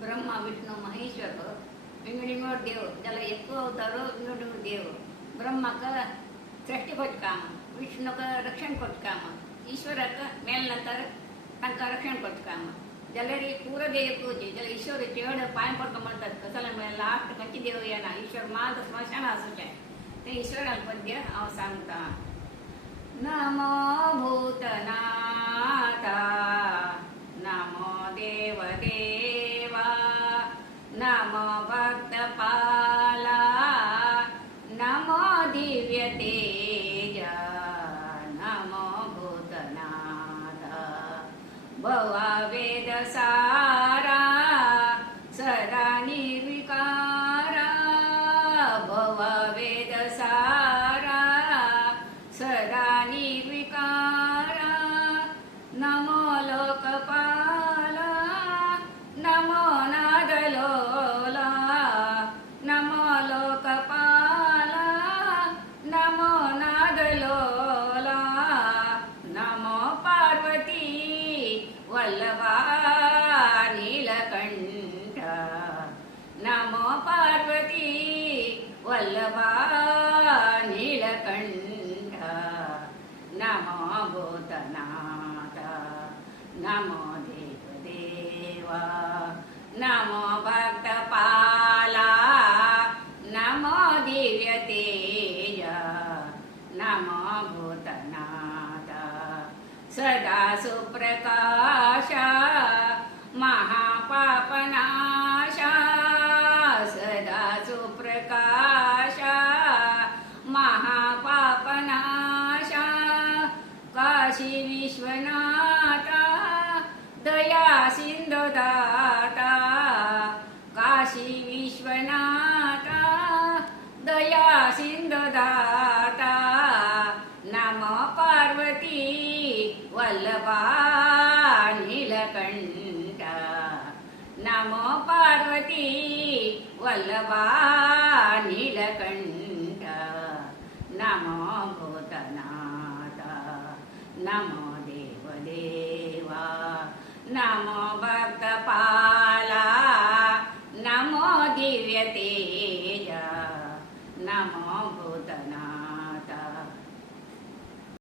ब्रह्मा विष्णू महेश्वर विंगडींगोड देव त्याला ఎక్కువ అవుతారు ఇంకొకటి దేవు ಬ್ರಹ್ಮಕ ಸೃಷ್ಟಿ ಕೊಟ್ಟ ಕಾಮ ವಿಷ್ಣುಕ ರಕ್ಷಣೆ ಕೊಟ್ಟ ಕಾಮ ಈಶ್ವರಕ ಮೇಲ್ನಂತರ ತನಕ ರಕ್ಷಣೆ ಕೊಟ್ಟ ಕಾಮ जलरी पूरा देव पूजे जल ईश्वर जेवढं पाय पडतो म्हणतात कसाला मिळाला लास्ट कंची देव येणार ईश्वर माझ स्मशान असूच आहे ते ईश्वराला पद्य अव सांगता नमो भूतनाथा नमो देव देवा नमो भक्तपाला नमो दिव्य तेजा नमो भूतनाथा भवा वेद सारा सदा निर्विकारा भवा वेद सारा सदा निर्विकारा नमो लोकपाला नमो नादलोला नमो लोकपाला नमो नादलोला नमो पार्वती वल्लभा नीलकंठ नमो पार्वती वल्लभा नीलकंठ नमो भूतनाथ नमो देवदेवा नमो भक्तपाला नमो दिव्य तेज नमो भूतनाथ सदा सुप्रकाशा महापापनाशा सदा सुप्रकाशा महापापनाशा काशी विश्वनाथा दया सिंधु दाता काशी विश्वनाथा दया सिंधु दाता नमो पार्वती वल्लभा नीलकंठ नमो पार्वती वल्लभा नीलकंठ नमो भूतनाथ नमो देवदेवा नमो भक्तपाला नमो दिव्य तेज